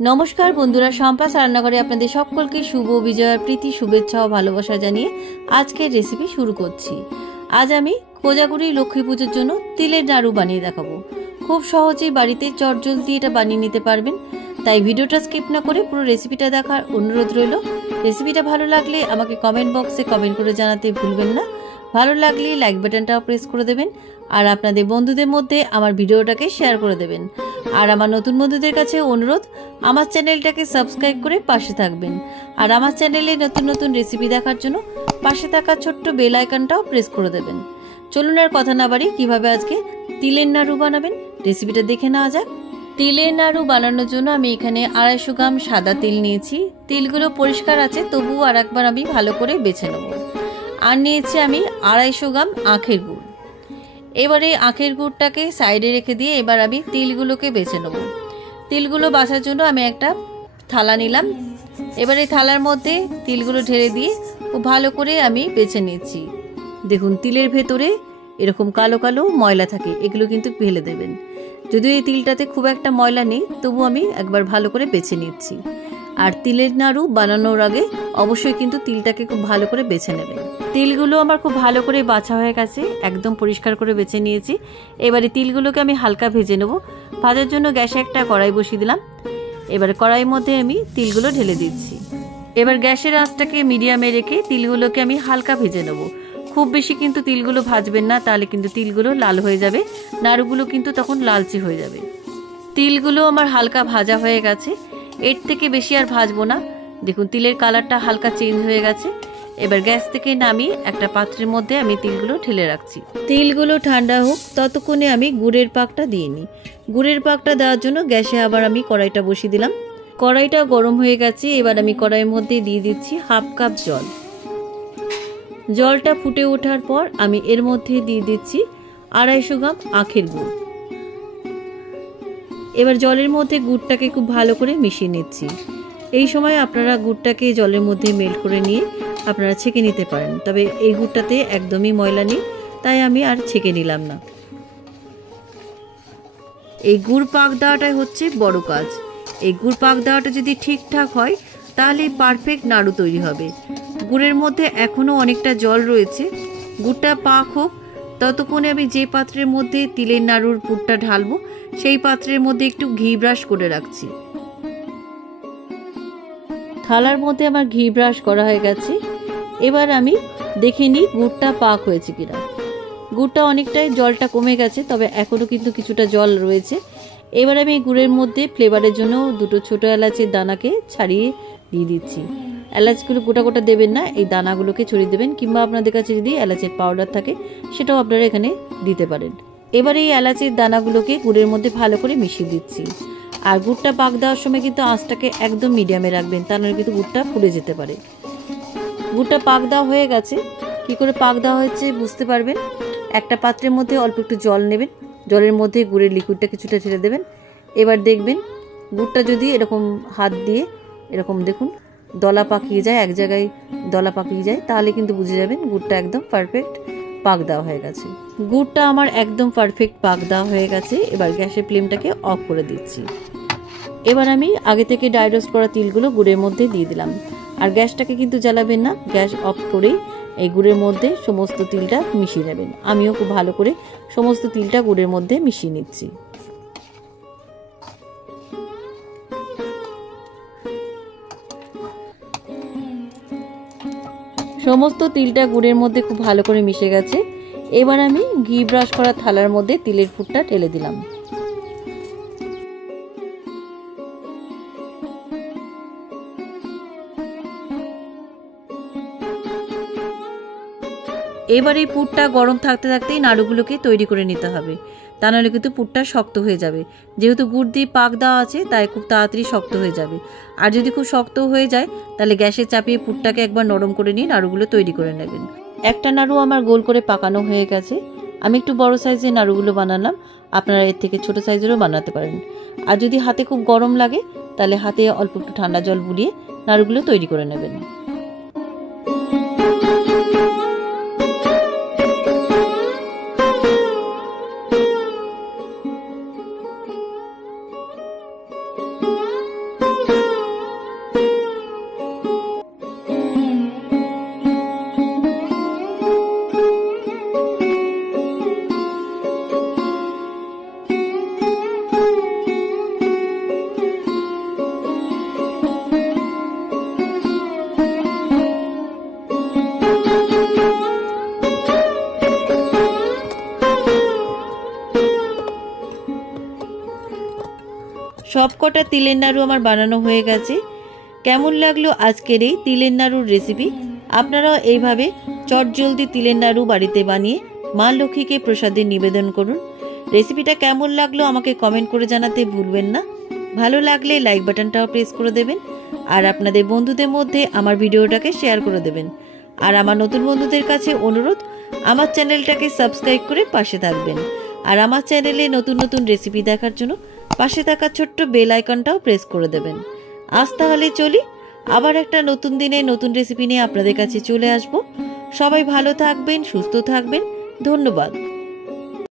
নমস্কার বন্ধুরা, সম্পাস রান্নাঘরে আপনাদের সকলকে শুভ বিজয়ার প্রীতি শুভেচ্ছা ও ভালোবাসা জানিয়ে আজকের রেসিপি শুরু করছি। আজ আমি কোজাগরি লক্ষ্মী পুজোর জন্য তিলের নাড়ু বানিয়ে দেখাবো। খুব সহজেই বাড়িতে চটজলদি এটা বানিয়ে নিতে পারবেন, তাই ভিডিওটা স্কিপ না করে পুরো রেসিপিটা দেখার অনুরোধ রইল। রেসিপিটা ভালো লাগলে আমাকে কমেন্ট বক্সে কমেন্ট করে জানাতে ভুলবেন না। ভালো লাগলে লাইক বাটনটাও প্রেস করে দেবেন আর আপনাদের বন্ধুদের মধ্যে আমার ভিডিওটাকে শেয়ার করে দেবেন। আর আমার নতুন বন্ধুদের কাছে অনুরোধ, আমার চ্যানেলটাকে সাবস্ক্রাইব করে পাশে থাকবেন। আর আমার চ্যানেলে নতুন নতুন রেসিপি দেখার জন্য পাশে থাকা ছোট্ট বেল আইকনটাও প্রেস করে দেবেন। চলুন আর কথা না বাড়ি, কীভাবে আজকে তিলের নাড়ু বানাবেন রেসিপিটা দেখে নেওয়া যাক। তিলের নাড়ু বানানোর জন্য আমি এখানে 250 গ্রাম সাদা তিল নিয়েছি। তিলগুলো পরিষ্কার আছে, তবুও আর একবার আমি ভালো করে বেছে নেব। আর নিয়েছি আমি 250 গ্রাম আখের গুড়। এবারে আখের গুড়টাকে সাইডে রেখে দিয়ে এবার আমি তিলগুলোকে বেছে নেব। তিলগুলো বাছার জন্য আমি একটা থালা নিলাম। এবারে থালার মধ্যে তিলগুলো ঢেলে দিয়ে খুব ভালো করে আমি বেছে নিচ্ছি। দেখুন, তিলের ভেতরে এরকম কালো কালো ময়লা থাকে, এগুলো কিন্তু ফেলে দেবেন। যদিও এই তিলটাতে খুব একটা ময়লা নেই, তবু আমি একবার ভালো করে বেছে নিচ্ছি। আর তিলের নাড়ু বানানোর আগে অবশ্যই কিন্তু তিলটাকে খুব ভালো করে বেছে নেবেন। তিলগুলো আমার খুব ভালো করে বাছা হয়ে গেছে, একদম পরিষ্কার করে বেছে নিয়েছি। এবারে তিলগুলোকে আমি হালকা ভেজে নেব। ভাজার জন্য গ্যাসে একটা কড়াই বসিয়ে দিলাম। এবারে কড়াইয়ের মধ্যে আমি তিলগুলো ঢেলে দিচ্ছি। এবার গ্যাসের আঁচটাকে মিডিয়ামে রেখে তিলগুলোকে আমি হালকা ভেজে নেব। খুব বেশি কিন্তু তিলগুলো ভাজবেন না, তাহলে কিন্তু তিলগুলো লাল হয়ে যাবে, নাড়ুগুলো কিন্তু তখন লালচে হয়ে যাবে। তিলগুলো আমার হালকা ভাজা হয়ে গেছে, এর থেকে বেশি আর ভাজবো না। দেখুন, তিলের কালারটা হালকা চেঞ্জ হয়ে গেছে। এবার গ্যাস থেকে নামিয়ে একটা পাত্রের মধ্যে আমি তিলগুলো ঢেলে রাখছি। তিলগুলো ঠান্ডা হোক, ততক্ষণে আমি গুড়ের পাকটা দিয়ে নিই। গুড়ের পাকটা দেওয়ার জন্য গ্যাসে আবার আমি কড়াইটা বসিয়ে দিলাম। কড়াইটা গরম হয়ে গেছে, এবার আমি কড়াইয়ের মধ্যে দিয়ে দিচ্ছি 1/2 কাপ জল। জলটা ফুটে ওঠার পর আমি এর মধ্যে দিয়ে দিচ্ছি 250 গ্রাম আখের গুড়। এবার জলের মধ্যে গুড়টাকে খুব ভালো করে মিশিয়ে নিচ্ছি। এই সময় আপনারা গুড়টাকে জলের মধ্যে মেল্ট করে নিয়ে আপনারা ছেঁকে নিতে পারেন, তবে এই গুড়টাতে একদমই ময়লা নেই, তাই আমি আর ছেঁকে নিলাম না। এই গুড় পাক দেওয়াটাই হচ্ছে বড় কাজ। এই গুড় পাক দেওয়াটা যদি ঠিকঠাক হয় তাহলে পারফেক্ট নাড়ু তৈরি হবে। গুড়ের মধ্যে এখনও অনেকটা জল রয়েছে। গুড়টা পাক হোক, ততক্ষণে আমি যে পাত্রের মধ্যে তিলের নাড়ুর পুরটা ঢালবো সেই পাত্রের মধ্যে একটু ঘি ব্রাশ করে রাখছি। থালার মধ্যে আমার ঘি ব্রাশ করা হয়ে গেছে। এবার আমি দেখে নিই গুড়টা পাক হয়েছে কিনা। গুড়টা অনেকটাই জলটা কমে গেছে, তবে এখনও কিন্তু কিছুটা জল রয়েছে। এবার আমি গুড়ের মধ্যে ফ্লেভারের জন্য 2 ছোট এলাচের দানাকে ছাড়িয়ে দিয়ে দিচ্ছি। এলাচগুলো গোটা গোটা দেবেন না, এই দানাগুলোকে ছড়িয়ে দেবেন, কিংবা আপনাদের কাছে যদি এলাচের পাউডার থাকে সেটাও আপনারা এখানে দিতে পারেন। এবার এই এলাচের দানাগুলোকে গুড়ের মধ্যে ভালো করে মিশিয়ে দিচ্ছি। আর গুড়টা পাক দেওয়ার সময় কিন্তু আঁচটাকে একদম মিডিয়ামে রাখবেন, তা নাহলে কিন্তু গুড়টা পুড়ে যেতে পারে। গুড়টা পাক দেওয়া হয়ে গেছে। কী করে পাক দেওয়া হয়েছে বুঝতে পারবেন। একটা পাত্রের মধ্যে অল্প একটু জল নেবেন, জলের মধ্যে গুড়ের লিকুইডটা কিছুটা ঢেলে দেবেন। এবার দেখবেন গুড়টা যদি এরকম হাত দিয়ে এরকম দেখুন দলা পাকিয়ে যায়, এক জায়গায় দলা পাকিয়ে যায়, তাহলে কিন্তু বুঝে যাবেন গুড়টা একদম পারফেক্ট পাক দেওয়া হয়ে গেছে। গুড়টা আমার একদম পারফেক্ট পাক দেওয়া হয়ে গেছে। এবার গ্যাসের ফ্লেমটাকে অফ করে দিচ্ছি। এবার আমি আগে থেকে ড্রাই রোস্ট করা তিলগুলো গুড়ের মধ্যে দিয়ে দিলাম। আর গ্যাসটাকে কিন্তু জ্বালাবেন না, গ্যাস অফ করেই এই গুড়ের মধ্যে সমস্ত তিলটা মিশিয়ে নেবেন। আমিও খুব ভালো করে সমস্ত তিলটা গুড়ের মধ্যে মিশিয়ে নিচ্ছি। সমস্ত তিলটা গুড়ের মধ্যে খুব ভালো করে মিশে গেছে। এবার আমি ঘি ব্রাশ করা থালার মধ্যে তিলের পুরটা ঢেলে দিলাম। এবার এই পুরটা গরম থাকতে থাকতেই নাড়ুগুলোকে তৈরি করে নিতে হবে, তা নাহলে কিন্তু পুরটা শক্ত হয়ে যাবে। যেহেতু গুড় দিয়ে পাক দেওয়া আছে, তাই খুব তাড়াতাড়ি শক্ত হয়ে যাবে। আর যদি খুব শক্ত হয়ে যায় তাহলে গ্যাসে চাপিয়ে পুরটাকে একবার নরম করে নিয়ে নাড়ুগুলো তৈরি করে নেবেন। একটা নাড়ু আমার গোল করে পাকানো হয়ে গেছে। আমি একটু বড় সাইজের নাড়ুগুলো বানালাম, আপনারা এর থেকে ছোট সাইজেরও বানাতে পারেন। আর যদি হাতে খুব গরম লাগে তাহলে হাতে অল্প একটু ঠান্ডা জল বুলিয়ে নাড়ুগুলো তৈরি করে নেবেন। সবকটা তিলের নাড়ু আমার বানানো হয়ে গেছে। কেমন লাগলো আজকের এই তিলের নাড়ুর রেসিপি? আপনারাও এইভাবে চটজলদি তিলের নাড়ু বাড়িতে বানিয়ে মা লক্ষ্মীকে প্রসাদে নিবেদন করুন। রেসিপিটা কেমন লাগলো আমাকে কমেন্ট করে জানাতে ভুলবেন না। ভালো লাগলে লাইক বাটনটাও প্রেস করে দেবেন, আর আপনাদের বন্ধুদের মধ্যে আমার ভিডিওটাকে শেয়ার করে দেবেন। আর আমার নতুন বন্ধুদের কাছে অনুরোধ, আমার চ্যানেলটাকে সাবস্ক্রাইব করে পাশে থাকবেন। আর আমার চ্যানেলে নতুন নতুন রেসিপি দেখার জন্য পাশে থাকা ছোট্ট বেল আইকনটাও প্রেস করে দেবেন। আজ তাহলে চলি, আবার একটা নতুন দিনে নতুন রেসিপি নিয়ে আপনাদের কাছে চলে আসব। সবাই ভালো থাকবেন, সুস্থ থাকবেন। ধন্যবাদ।